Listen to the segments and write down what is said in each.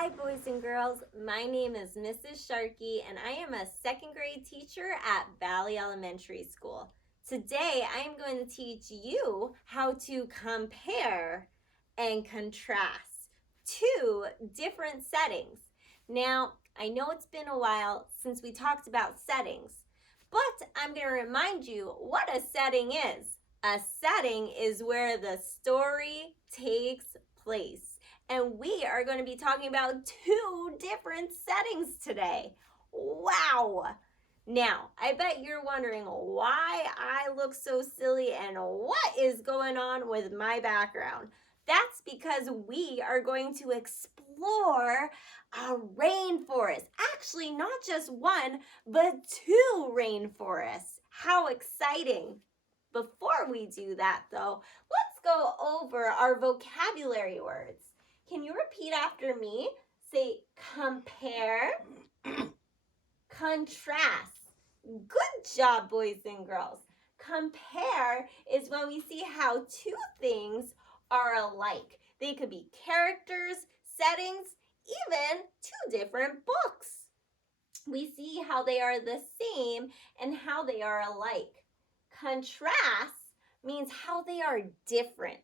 Hi, boys and girls. My name is Mrs. Sharkey, and I am a second grade teacher at Valley Elementary School. Today, I am going to teach you how to compare and contrast two different settings. Now, I know it's been a while since we talked about settings, but I'm going to remind you what a setting is. A setting is where the story takes place. And we are going to be talking about two different settings today. Wow! Now, I bet you're wondering why I look so silly and what is going on with my background. That's because we are going to explore a rainforest. Actually, not just one, but two rainforests. How exciting! Before we do that, though, let's go over our vocabulary words. Can you repeat after me? Say compare, contrast. Good job, boys and girls. Compare is when we see how two things are alike. They could be characters, settings, even two different books. We see how they are the same and how they are alike. Contrast means how they are different,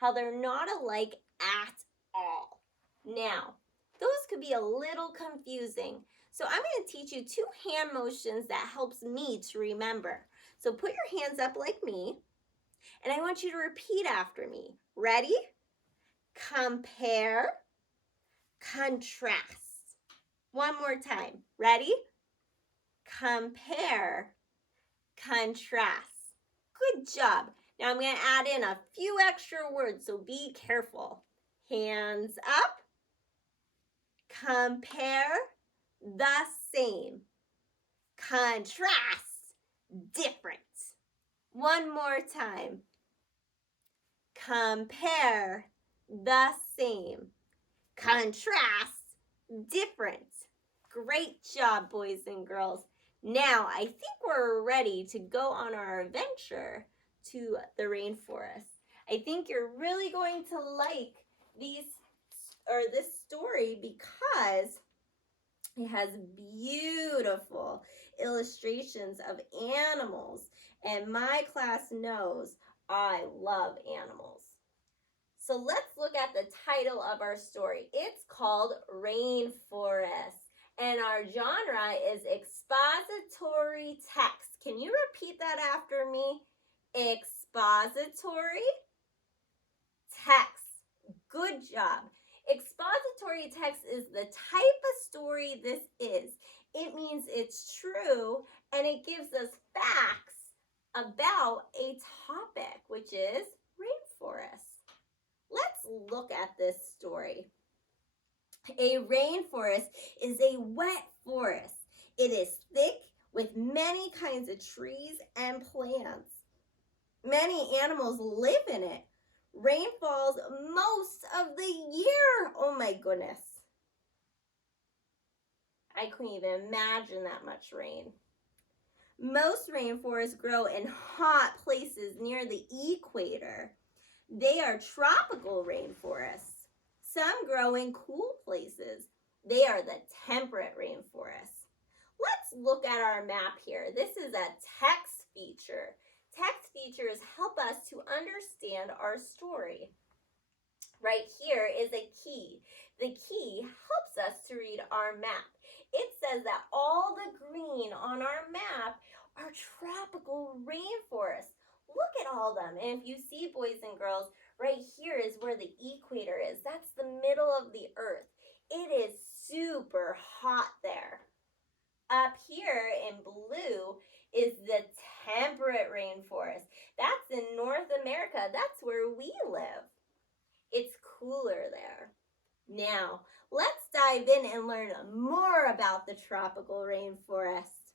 how they're not alike at all. Now, those could be a little confusing. So I'm going to teach you two hand motions that helps me to remember. So put your hands up like me, and I want you to repeat after me. Ready? Compare, contrast. One more time. Ready? Compare, contrast. Good job. Now I'm going to add in a few extra words, so be careful. Hands up. Compare, the same. Contrast, different. One more time. Compare, the same. Contrast, different. Great job, boys and girls. Now, I think we're ready to go on our adventure to the rainforest. I think you're really going to like this story because it has beautiful illustrations of animals, and my class knows I love animals. So let's look at the title of our story. It's called Rainforest, and our genre is expository text. Can you repeat that after me? Expository text. Good job. Expository text is the type of story this is. It means it's true and it gives us facts about a topic, which is rainforest. Let's look at this story. A rainforest is a wet forest. It is thick with many kinds of trees and plants. Many animals live in it. Rain falls most of the year. Oh my goodness. I couldn't even imagine that much rain. Most rainforests grow in hot places near the equator. They are tropical rainforests. Some grow in cool places. They are the temperate rainforests. Let's look at our map here. This is a text feature. Text features help us to understand our story. Right here is a key. The key helps us to read our map. It says that all the green on our map are tropical rainforests. Look at all of them. And if you see, boys and girls, right here is where the equator is. That's the middle of the earth. It is super hot there. Up here in blue is the temperate rainforest. That's in North America. That's where we live. It's cooler there. Now, let's dive in and learn more about the tropical rainforest.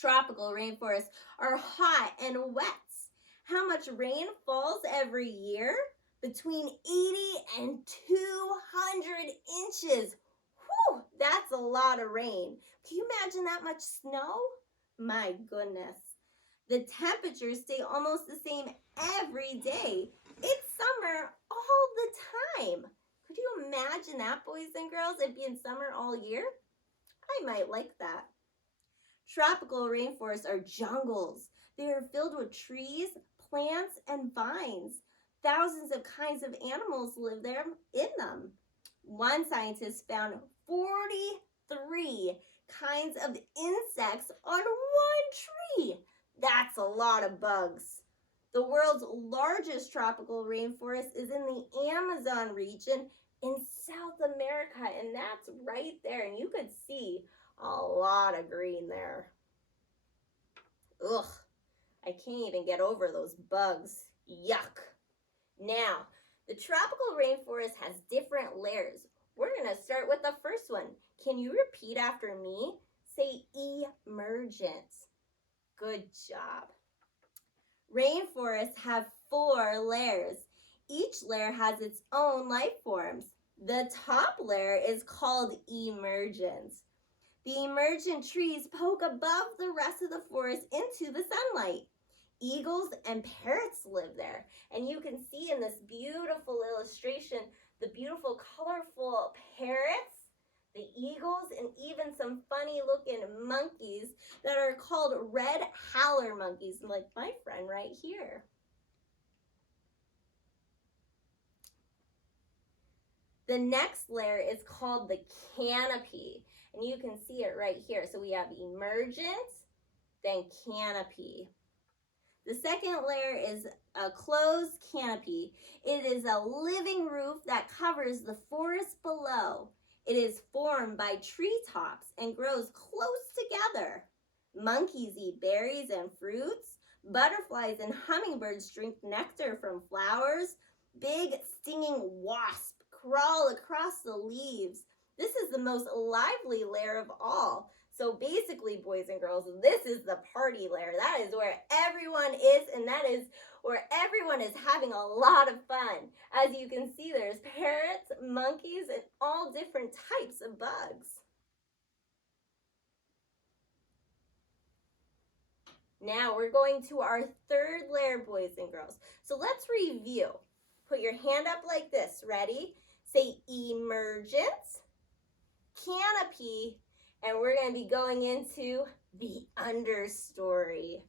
Tropical rainforests are hot and wet. How much rain falls every year? Between 80 and 200 inches. Whew, that's a lot of rain. Can you imagine that much snow? My goodness. The temperatures stay almost the same every day. It's summer all the time. Could you imagine that, boys and girls? It'd be in summer all year. I might like that. Tropical rainforests are jungles. They are filled with trees, plants, and vines. Thousands of kinds of animals live there in them. One scientist found 43 kinds of insects on one tree. That's a lot of bugs. The world's largest tropical rainforest is in the Amazon region in South America, and that's right there. And you could see a lot of green there. Ugh, I can't even get over those bugs. Yuck. Now, the tropical rainforest has different layers. We're going to start with the first one. Can you repeat after me? Say emergent. Good job. Rainforests have 4 layers. Each layer has its own life forms. The top layer is called emergent. The emergent trees poke above the rest of the forest into the sunlight. Eagles and parrots live there. And you can see in this beautiful illustration the beautiful colorful parrots, the eagles, and even some funny looking monkeys that are called red howler monkeys, like my friend right here. The next layer is called the canopy, and you can see it right here. So we have emergent, then canopy. The second layer is a closed canopy. It is a living roof that covers the forest below. It is formed by treetops and grows close together. Monkeys eat berries and fruits. Butterflies and hummingbirds drink nectar from flowers. Big stinging wasps crawl across the leaves. This is the most lively layer of all. So basically, boys and girls, this is the party layer. That is where everyone is, and that is where everyone is having a lot of fun. As you can see, there's parrots, monkeys, and all different types of bugs. Now we're going to our third layer, boys and girls. So let's review. Put your hand up like this. Ready? Say emergent, canopy, and we're going to be going into the understory.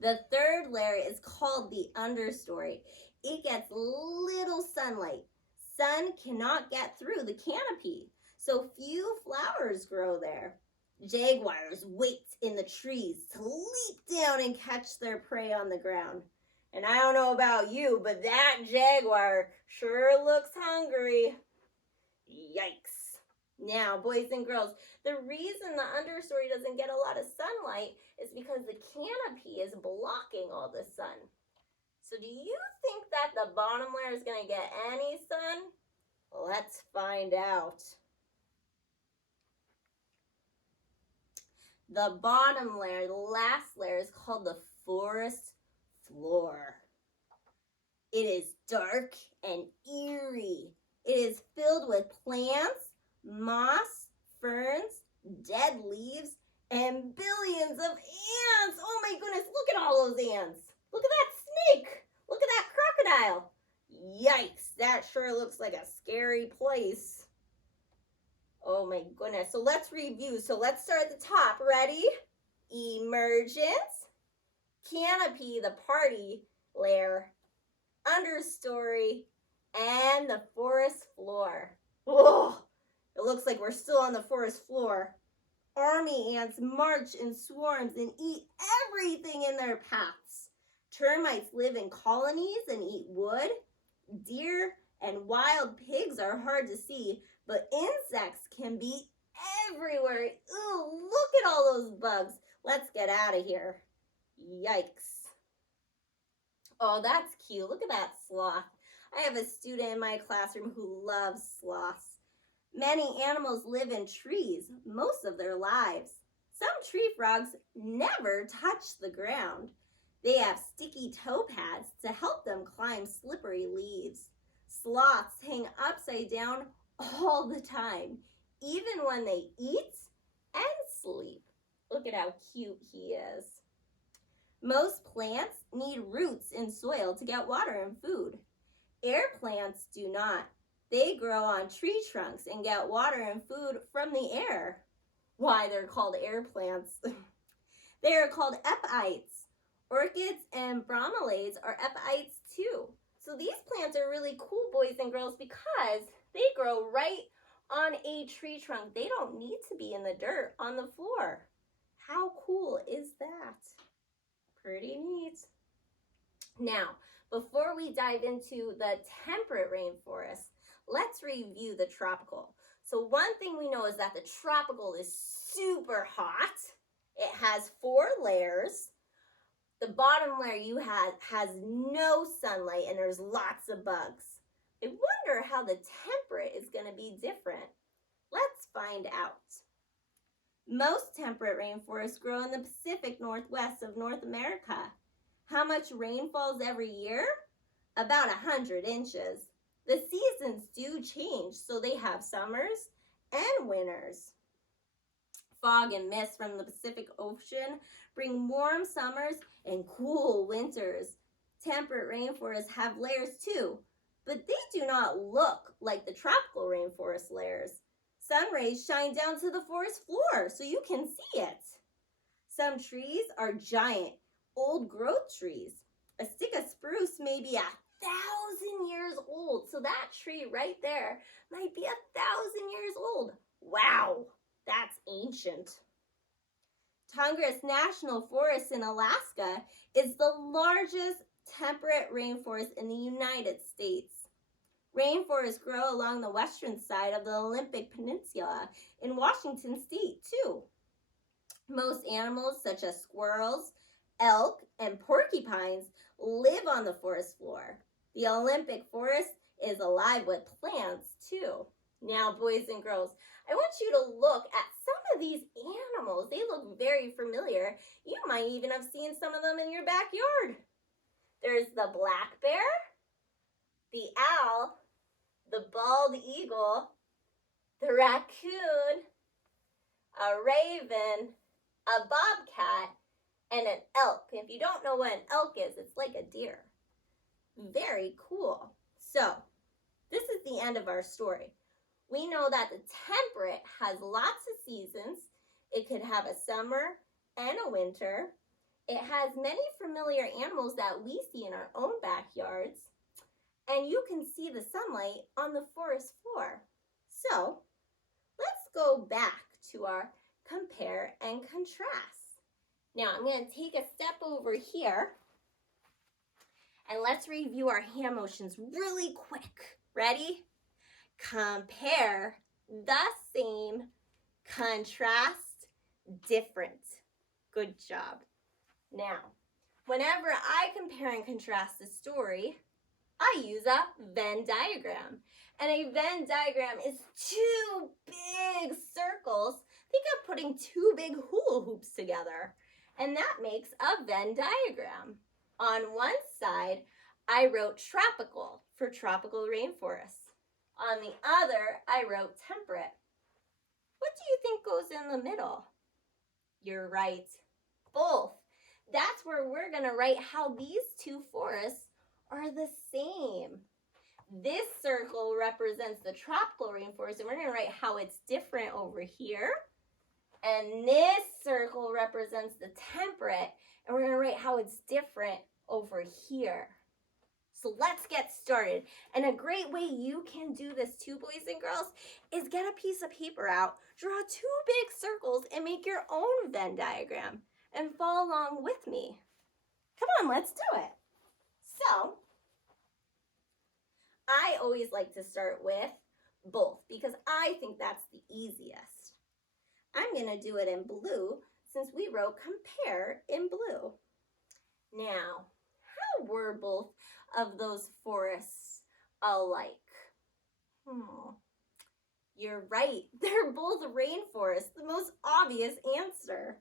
The third layer is called the understory. It gets little sunlight. Sun cannot get through the canopy, so few flowers grow there. Jaguars wait in the trees to leap down and catch their prey on the ground. And I don't know about you, but that jaguar sure looks hungry. Yikes. Now, boys and girls, the reason the understory doesn't get a lot of sunlight is because the canopy is blocking all the sun. So do you think that the bottom layer is going to get any sun? Let's find out. The bottom layer, the last layer, is called the forest floor. It is dark and eerie. It is filled with plants, moss, ferns, dead leaves, and billions of ants. Oh my goodness, look at all those ants. Look at that snake. Look at that crocodile. Yikes, that sure looks like a scary place. Oh my goodness. So let's review. So let's start at the top. Ready? Emergent, canopy, the party layer, understory, and the forest floor. Whoa, it looks like we're still on the forest floor. Army ants march in swarms and eat everything in their paths. Termites live in colonies and eat wood. Deer and wild pigs are hard to see, but insects can be everywhere. Ooh, look at all those bugs. Let's get out of here. Yikes. Oh, that's cute. Look at that sloth. I have a student in my classroom who loves sloths. Many animals live in trees most of their lives. Some tree frogs never touch the ground. They have sticky toe pads to help them climb slippery leaves. Sloths hang upside down all the time, even when they eat and sleep. Look at how cute he is. Most plants need roots in soil to get water and food. Air plants do not. They grow on tree trunks and get water and food from the air. Why they're called air plants. They are called epiphytes. Orchids and bromeliads are epiphytes too. So these plants are really cool, boys and girls, because they grow right on a tree trunk. They don't need to be in the dirt on the floor. How cool is that? Pretty neat. Now, before we dive into the temperate rainforest, let's review the tropical. So one thing we know is that the tropical is super hot. It has 4 layers. The bottom layer has no sunlight and there's lots of bugs. I wonder how the temperate is going to be different. Let's find out. Most temperate rainforests grow in the Pacific Northwest of North America. How much rain falls every year? About 100 inches. The seasons do change, so they have summers and winters. Fog and mist from the Pacific Ocean bring warm summers and cool winters. Temperate rainforests have layers too, but they do not look like the tropical rainforest layers. Sun rays shine down to the forest floor so you can see it. Some trees are giant, old growth trees. A stick of spruce may be 1,000 years old, so that tree right there might be 1,000 years old. Wow, that's ancient. Tongass National Forest in Alaska is the largest temperate rainforest in the United States. Rainforests grow along the western side of the Olympic Peninsula in Washington State, too. Most animals, such as squirrels, elk, and porcupines, live on the forest floor. The Olympic Forest is alive with plants, too. Now, boys and girls, I want you to look at some of these animals. They look very familiar. You might even have seen some of them in your backyard. There's the black bear, the owl, the bald eagle, the raccoon, a raven, a bobcat, and an elk. If you don't know what an elk is, it's like a deer. Very cool. So, this is the end of our story. We know that the temperate has lots of seasons. It could have a summer and a winter. It has many familiar animals that we see in our own backyards. And you can see the sunlight on the forest floor. So, let's go back to our compare and contrast. Now, I'm going to take a step over here. And let's review our hand motions really quick. Ready? Compare, the same. Contrast, different. Good job. Now, whenever I compare and contrast a story, I use a Venn diagram. And a Venn diagram is 2 big circles. Think of putting 2 big hula hoops together. And that makes a Venn diagram. On one side, I wrote tropical for tropical rainforests. On the other, I wrote temperate. What do you think goes in the middle? You're right, both. That's where we're going to write how these 2 forests are the same. This circle represents the tropical rainforest, and we're going to write how it's different over here. And this circle represents the temperate, and we're going to write how it's different over here. So let's get started. And a great way you can do this too, boys and girls, is get a piece of paper out, draw 2 big circles, and make your own Venn diagram. And follow along with me. Come on, let's do it. So, I always like to start with both because I think that's the easiest. I'm going to do it in blue since we wrote compare in blue. Now, how were both of those forests alike? You're right. They're both rainforests, the most obvious answer.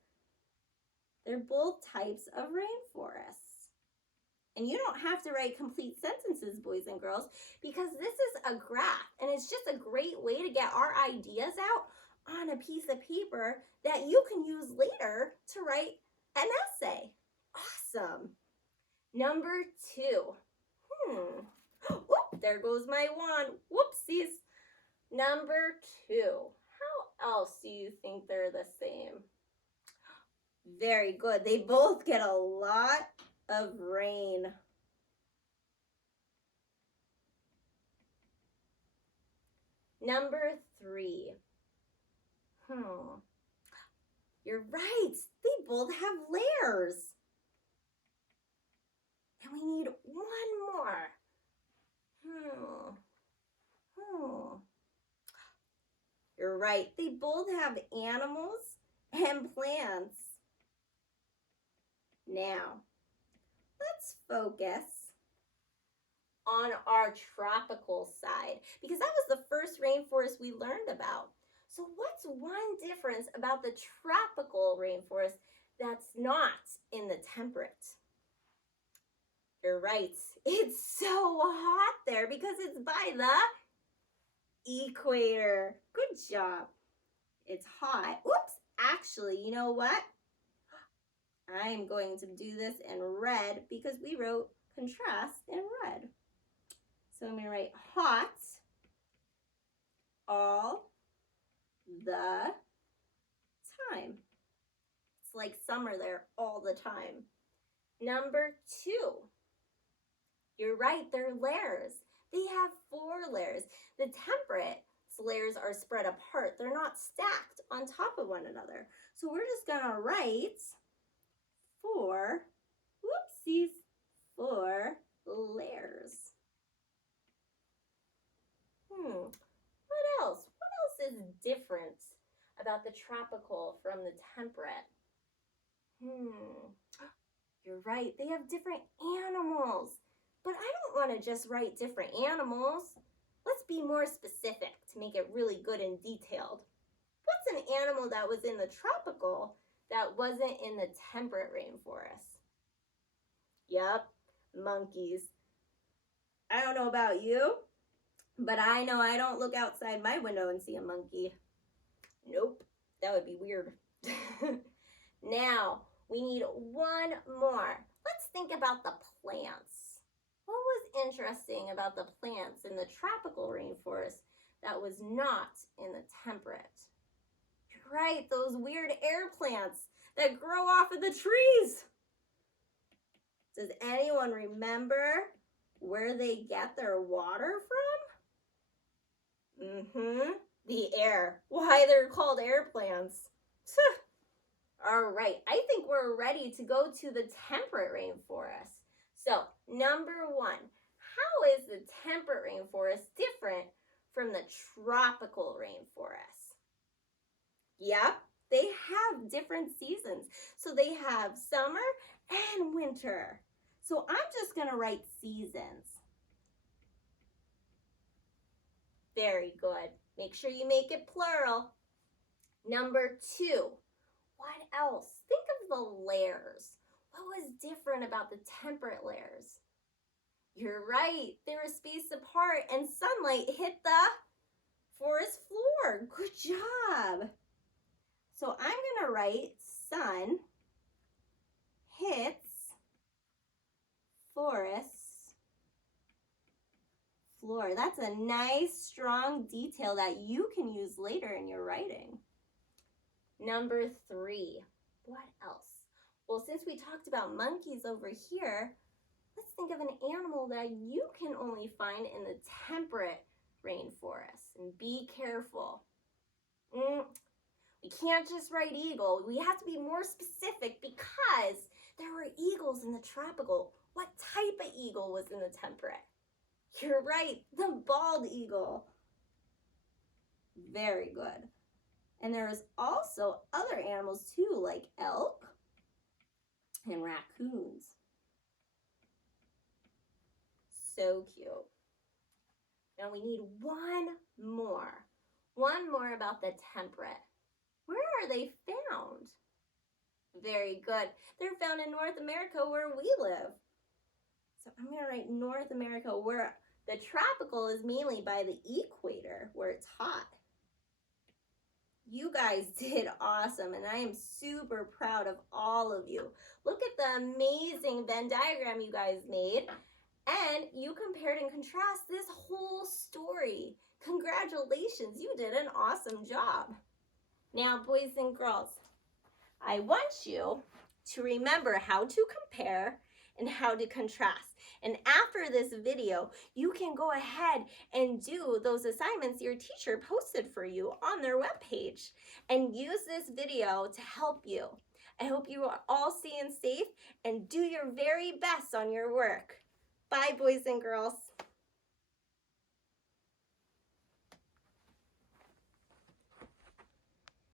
They're both types of rainforests. And you don't have to write complete sentences, boys and girls, because this is a graph, and it's just a great way to get our ideas out on a piece of paper that you can use later to write an essay. Awesome. Number 2. Oop, there goes my wand. Whoopsies. Number 2. How else do you think they're the same? Very good. They both get a lot of rain. Number 3. You're right. They both have layers. And we need one more. You're right. They both have animals and plants. Now, let's focus on our tropical side because that was the first rainforest we learned about. So what's one difference about the tropical rainforest that's not in the temperate? You're right. It's so hot there because it's by the equator. Good job. It's hot. Whoops. Actually, you know what? I'm going to do this in red because we wrote contrast in red. So I'm going to write hot all the time. It's like summer there all the time. Number 2. You're right, they're layers. They have 4 layers. The temperate layers are spread apart. They're not stacked on top of one another. So we're just going to write 4 layers. What else? What else is different about the tropical from the temperate? You're right, they have different animals. But I don't want to just write different animals. Let's be more specific to make it really good and detailed. What's an animal that was in the tropical that wasn't in the temperate rainforest? Yep, monkeys. I don't know about you, but I know I don't look outside my window and see a monkey. Nope, that would be weird. Now, we need one more. Let's think about the plants. What was interesting about the plants in the tropical rainforest that was not in the temperate? You're right, those weird air plants that grow off of the trees. Does anyone remember where they get their water from? The air. Why they're called air plants. All right, I think we're ready to go to the temperate rainforest. So, number 1, how is the temperate rainforest different from the tropical rainforest? Yep, they have different seasons. So they have summer and winter. So I'm just going to write seasons. Very good. Make sure you make it plural. Number 2, what else? Think of the layers. What was different about the temperate layers? You're right, they were spaced apart and sunlight hit the forest floor. Good job. So I'm going to write sun hits forest floor. That's a nice, strong detail that you can use later in your writing. Number 3, what else? Well, since we talked about monkeys over here, let's think of an animal that you can only find in the temperate rainforest. And be careful. We can't just write eagle. We have to be more specific because there were eagles in the tropical. What type of eagle was in the temperate? You're right, the bald eagle. Very good. And there's also other animals too, like elk and raccoons. So cute. Now we need one more about the temperate. Where are they found? Very good. They're found in North America where we live. So I'm going to write North America where the tropical is mainly by the equator where it's hot. You guys did awesome, and I am super proud of all of you. Look at the amazing Venn diagram you guys made, and you compared and contrast this whole story. Congratulations. congratulations, you did an awesome job. Now, boys and girls, I want you to remember how to compare and how to contrast. And after this video, you can go ahead and do those assignments your teacher posted for you on their webpage and use this video to help you. I hope you are all staying safe and do your very best on your work. Bye, boys and girls.